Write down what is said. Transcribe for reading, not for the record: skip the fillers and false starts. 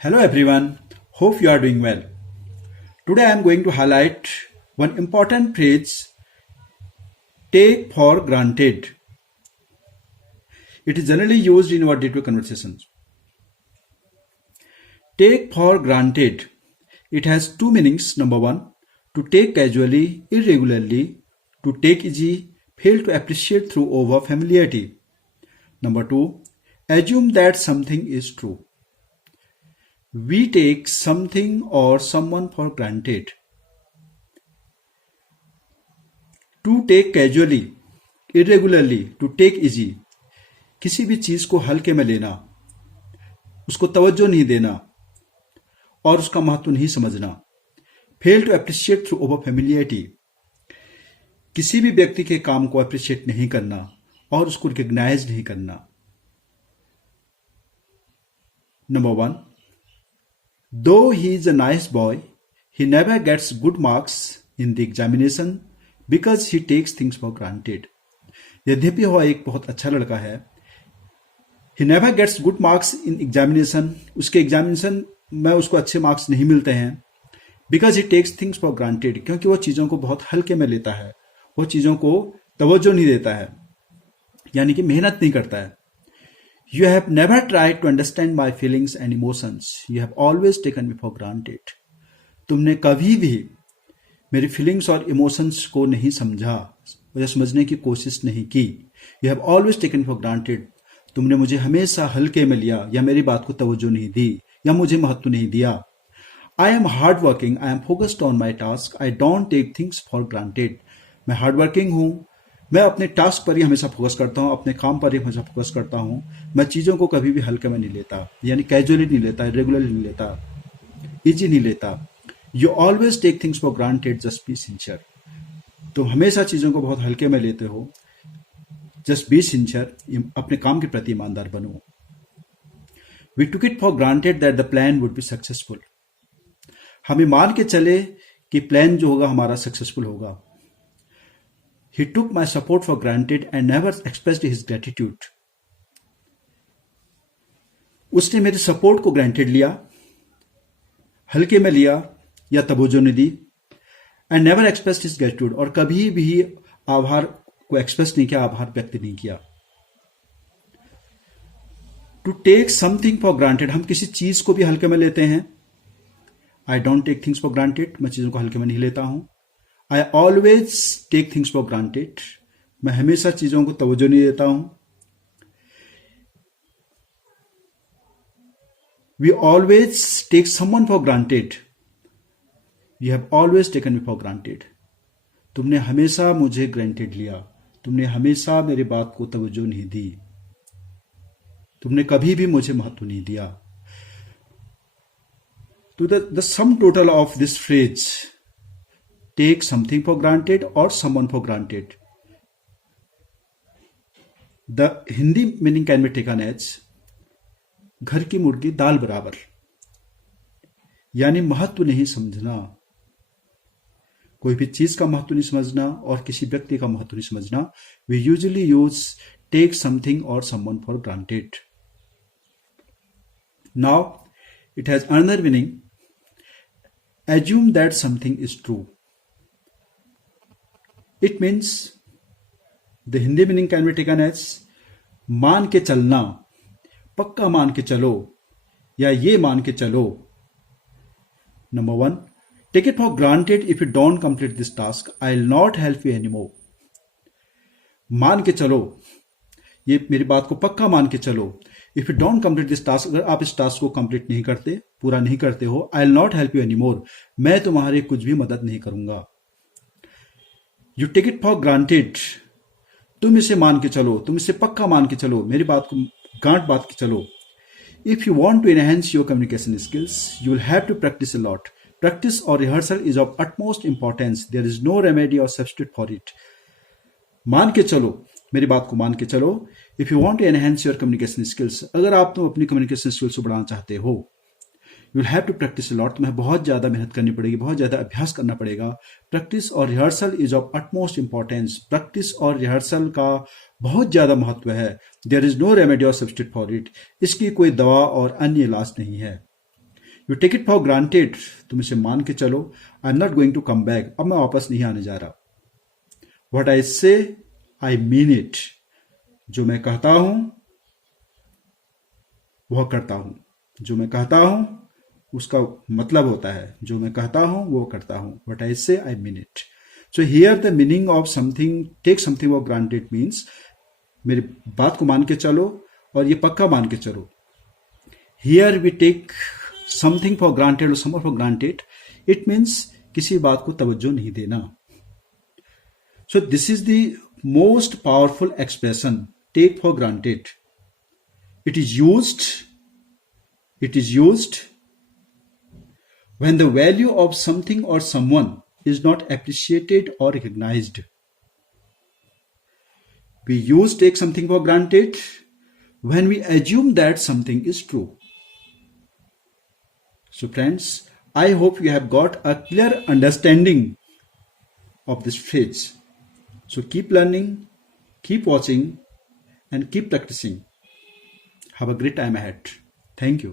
Hello everyone, hope you are doing well. Today I am going to highlight one important phrase, take for granted. It is generally used in our day-to-day conversations. Take for granted. It has two meanings. Number one, to take casually, irregularly, to take easy, fail to appreciate through over familiarity. Number two, assume that something is true. We take something or someone for granted. To take casually, irregularly, to take easy, किसी भी चीज को हल्के में लेना, उसको तवज्जो नहीं देना और उसका महत्व नहीं समझना. Fail to appreciate through over familiarity, किसी भी व्यक्ति के काम को अप्रिशिएट नहीं करना और उसको रिकग्नाइज नहीं करना. Number one, though he is a nice boy, he never gets good marks in the examination because he takes things for granted. यद्यपि वह एक बहुत अच्छा लड़का है, he never gets good marks in examination, उसके एग्जामिनेशन में उसको अच्छे मार्क्स नहीं मिलते हैं. Because he takes things for granted, क्योंकि वह चीज़ों को बहुत हल्के में लेता है, वह चीज़ों को तवज्जो नहीं देता है, यानी कि मेहनत नहीं करता है. You have never tried to understand my feelings and emotions, you have always taken me for granted. तुमने कभी भी मेरी फीलिंग्स और इमोशंस को नहीं समझा, मुझे समझने की कोशिश नहीं की. You have always taken for granted, तुमने मुझे हमेशा हल्के में लिया या मेरी बात को तवज्जो नहीं दी या मुझे महत्व नहीं दिया. I am hard working, I am focused on my task, I don't take things for granted. मैं हार्ड वर्किंग हूँ, मैं अपने टास्क पर ही हमेशा फोकस करता हूँ, अपने काम पर ही हमेशा फोकस करता हूँ. मैं चीज़ों को कभी भी हल्के में नहीं लेता, यानी कैजुअली नहीं लेता, रेगुलरली नहीं लेता, ईजी नहीं लेता. You always take things for granted, just be sincere. तुम हमेशा चीज़ों को बहुत हल्के में लेते हो, जस्ट बी सिंसियर, अपने काम के प्रति ईमानदार बनो. We took it for granted that the plan would be successful. हमें मान के चले कि प्लान जो होगा हमारा सक्सेसफुल होगा. He took my support for granted and never expressed his gratitude. उसने मेरे सपोर्ट को ग्रांटेड लिया, हल्के में लिया या तवज्जो नहीं दी. And never expressed his gratitude, और कभी भी आभार को एक्सप्रेस नहीं किया, आभार व्यक्त नहीं किया. To take something for granted, हम किसी चीज को भी हल्के में लेते हैं. I don't take things for granted, मैं चीजों को हल्के में नहीं लेता हूं. I always take things for granted, मैं हमेशा चीजों को तवज्जो नहीं देता हूं. We always take someone for granted, you have always taken me for granted. तुमने हमेशा मुझे ग्रांटेड लिया, तुमने हमेशा मेरी बात को तवज्जो नहीं दी, तुमने कभी भी मुझे महत्व नहीं दिया. तो the sum total of this phrase, take something for granted और someone for granted, the Hindi meaning can be taken as घर की मुर्गी दाल बराबर, यानी महत्व नहीं समझना, कोई भी चीज का महत्व नहीं समझना और किसी व्यक्ति का महत्व नहीं समझना. We usually use take something और someone for granted. Now it has another meaning, assume that something is true. It means, the Hindi meaning can be taken as मान के चलना, पक्का मान के चलो या ये मान के चलो. Number one, take it for granted if you don't complete this task, I will not help you anymore. मान के चलो, ये मेरी बात को पक्का मान के चलो. If you don't complete this task, अगर आप इस टास्क को कंप्लीट नहीं करते, पूरा नहीं करते हो, I will not help you anymore, मैं तुम्हारी कुछ भी मदद नहीं करूंगा. You take it for granted, तुम इसे मान के चलो, तुम इसे पक्का मान के चलो, मेरी बात को गांठ बात के चलो. If you want to enhance your communication skills, you will have to practice a lot. Practice और rehearsal is of utmost importance, there is no remedy और सब्स्टिट्यूट फॉर इट. मान के चलो, मेरी बात को मान के चलो. If you want to enhance your communication skills, अगर आप तुम अपनी कम्युनिकेशन स्किल्स को बढ़ाना चाहते हो, you will have to practice a lot, तुम्हें बहुत ज्यादा मेहनत करनी पड़ेगी, बहुत ज्यादा अभ्यास करना पड़ेगा. प्रैक्टिस और rehearsal is of utmost importance, practice और रिहर्सल का बहुत ज्यादा महत्व है. देयर इज नो रेमेडी और सब्स्टिट्यूट फॉर इट, इसकी कोई दवा और अन्य इलाज नहीं है. You take it for granted, तुम इसे मान के चलो, I am not going to come back, अब मैं वापस नहीं आने जा रहा. What I say, I mean it, जो मैं कहता हूं वह करता हूं, जो मैं कहता हूं उसका मतलब होता है जो मैं कहता हूं वो करता हूं. What I say, I mean it. So here the meaning of something, take something for granted means मेरी बात को मान के चलो और ये पक्का मान के चलो. Here we take something for granted और someone for granted, it means किसी बात को तवज्जो नहीं देना. So this is the most powerful expression, take for granted. It is used when the value of something or someone is not appreciated or recognized. We use take something for granted when we assume that something is true. So friends, I hope you have got a clear understanding of this phrase. So keep learning, keep watching, and keep practicing. Have a great time ahead. Thank you.